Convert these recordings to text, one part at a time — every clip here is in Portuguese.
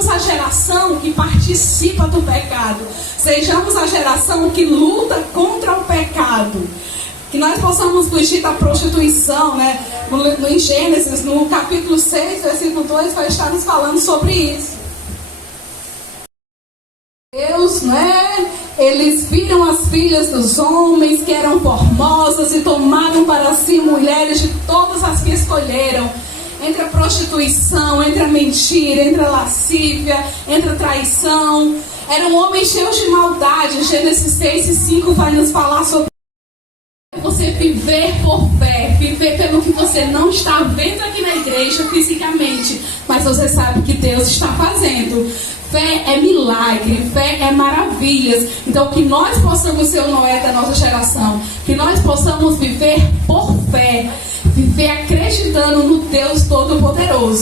sejamos a geração que participa do pecado. Sejamos a geração que luta contra o pecado. Que nós possamos fugir da prostituição, né? Em Gênesis, no capítulo 6, versículo 2, vai estar nos falando sobre isso. Deus, né? Eles viram as filhas dos homens que eram formosas e tomaram para si mulheres de todas as que escolheram. Entre a prostituição, entre a mentira, entre a lascívia, entre a traição. Eram homens cheios de maldade. Gênesis 6 e 5 vai nos falar sobre você viver por fé, viver pelo que você não está vendo aqui na igreja fisicamente, mas você sabe que Deus está fazendo. Fé é milagre, fé é maravilhas. Então que nós possamos ser o Noé da nossa geração, que nós possamos viver por fé, viver acreditando no Deus Todo-Poderoso.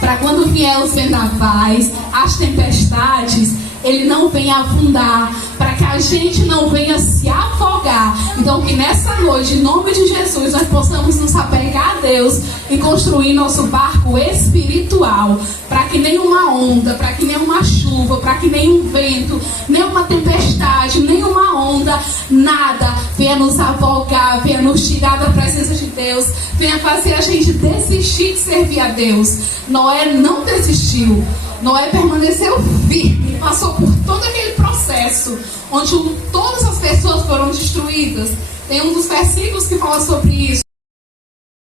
Para quando vier os vendavais, as tempestades, Ele não venha afundar, para que a gente não venha se afogar. Então que nessa noite, em nome de Jesus, nós possamos nos apegar a Deus e construir nosso barco espiritual, para que nenhuma onda, para que nenhuma chuva, para que nenhum vento, nenhuma tempestade, nenhuma onda, nada venha nos afogar, venha nos tirar da presença de Deus, venha fazer a gente desistir de servir a Deus. Noé não desistiu. Noé permaneceu firme, passou por todo aquele processo onde todas as pessoas foram destruídas. Tem um dos versículos que fala sobre isso.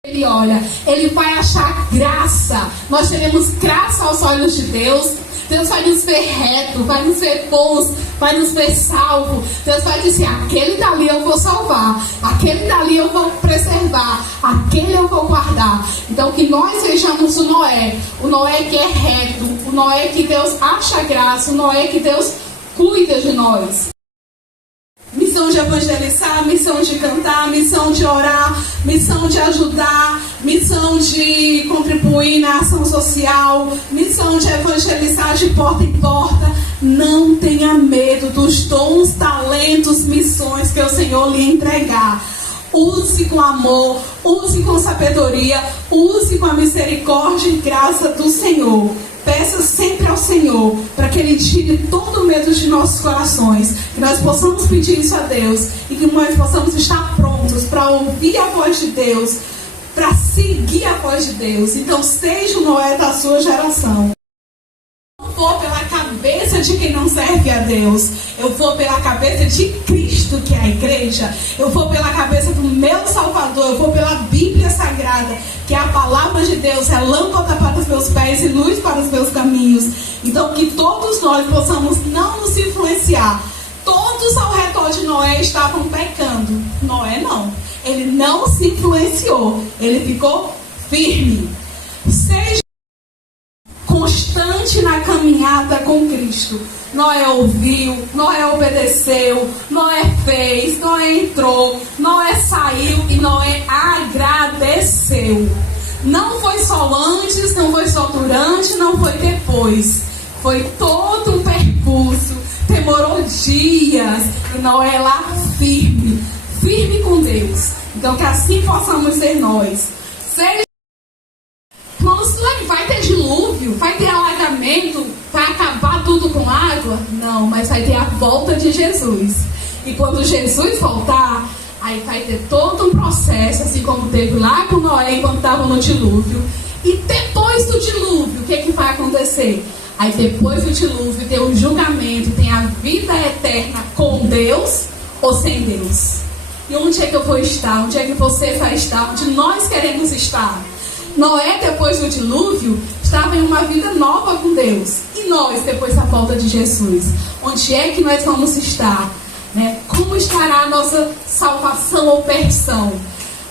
Ele olha, ele vai achar graça. Nós teremos graça aos olhos de Deus. Deus vai nos ver reto, vai nos ver bons, vai nos ver salvo. Deus vai dizer, aquele dali eu vou salvar, aquele dali eu vou preservar, aquele eu vou guardar. Então que nós sejamos o Noé que é reto, o Noé que Deus acha graça, o Noé que Deus cuida de nós. Missão de evangelizar, missão de cantar, missão de orar, missão de ajudar, missão de contribuir na ação social, missão de evangelizar de porta em porta. Não tenha medo dos dons, talentos, missões que o Senhor lhe entregar. Use com amor, use com sabedoria, use com a misericórdia e graça do Senhor. Peça sempre ao Senhor para que Ele tire todo o medo de nossos corações. Que nós possamos pedir isso a Deus e que nós possamos estar prontos para ouvir a voz de Deus, para seguir a voz de Deus. Então seja o Noé da sua geração. Eu não vou pela cabeça de quem não serve a Deus. Eu vou pela cabeça de Cristo, que é a igreja. Eu vou pela cabeça do meu Salvador. Eu vou pela Bíblia Sagrada, que é a palavra de Deus, é lâmpada para os meus pés e luz para os meus caminhos. Então que todos nós possamos não nos influenciar. Todos ao redor de Noé estavam pecando. Noé não. Ele não se influenciou. Ele ficou firme. Seja constante na caminhada com Cristo. Noé ouviu, Noé obedeceu, Noé fez, Noé entrou, Noé saiu e Noé agradeceu. Não foi só antes, não foi só durante, não foi depois. Foi todo um percurso, demorou dias e Noé lá firme, firme com Deus. Então que assim possamos ser nós. Vai ter dilúvio, vai ter alagamento, vai acabar tudo com água? Não, mas vai ter a volta de Jesus. E quando Jesus voltar, aí vai ter todo um processo, assim como teve lá com Noé enquanto estava no dilúvio. E depois do dilúvio, o que vai acontecer? Aí depois do dilúvio tem o julgamento, tem a vida eterna com Deus ou sem Deus. E onde é que eu vou estar? Onde é que você vai estar? Onde nós queremos estar? Noé, depois do dilúvio, estava em uma vida nova com Deus. E nós, depois da volta de Jesus? Onde é que nós vamos estar? Né? Como estará a nossa salvação ou perdição?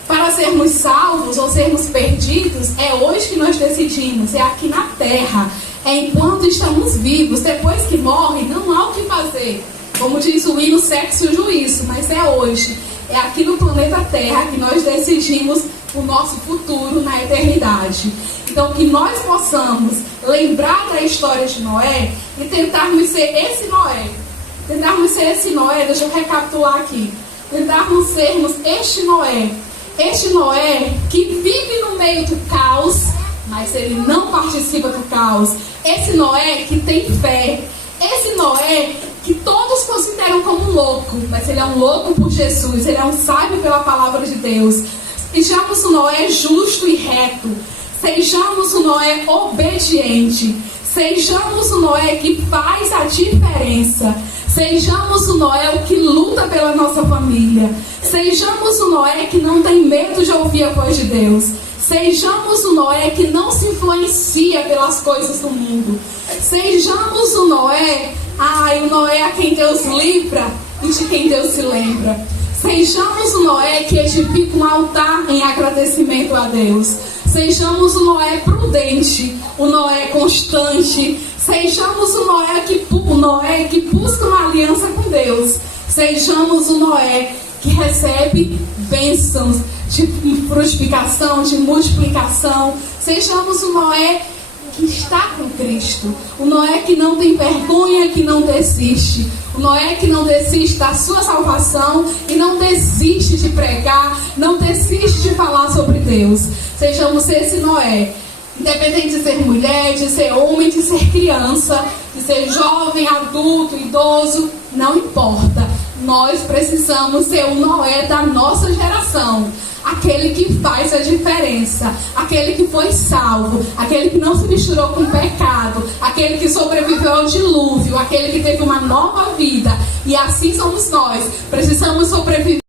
Para sermos salvos ou sermos perdidos, é hoje que nós decidimos. É aqui na terra. É enquanto estamos vivos. Depois que morre, não há o que fazer. Como diz o hino, sexo e juízo. Mas é hoje. É aqui no planeta Terra que nós decidimos o nosso futuro na eternidade. Então que nós possamos lembrar da história de Noé e tentarmos ser esse Noé. Tentarmos ser esse Noé, deixa eu recapitular aqui. Tentarmos sermos este Noé que vive no meio do caos, mas ele não participa do caos. Esse Noé que tem fé, esse Noé que todos consideram como um louco, mas ele é um louco por Jesus, ele é um sábio pela palavra de Deus. Sejamos o Noé justo e reto, sejamos o Noé obediente, sejamos o Noé que faz a diferença, sejamos o Noé que luta pela nossa família, sejamos o Noé que não tem medo de ouvir a voz de Deus, sejamos o Noé que não se influencia pelas coisas do mundo, sejamos o Noé, o Noé a quem Deus livra e de quem Deus se lembra. Sejamos o Noé que edifica um altar em agradecimento a Deus. Sejamos o Noé prudente, o Noé constante. Sejamos o Noé que busca uma aliança com Deus. Sejamos o Noé que recebe bênçãos de frutificação, de multiplicação. Sejamos o Noé que está com Cristo. O Noé que não tem vergonha, que não desiste. O Noé que não desiste da sua salvação e não desiste de pregar, não desiste de falar sobre Deus. Sejamos esse Noé, independente de ser mulher, de ser homem, de ser criança, de ser jovem, adulto, idoso, não importa. Nós precisamos ser o Noé da nossa geração. Aquele que faz a diferença, aquele que foi salvo, aquele que não se misturou com o pecado, aquele que sobreviveu ao dilúvio, aquele que teve uma nova vida. E assim somos nós. Precisamos sobreviver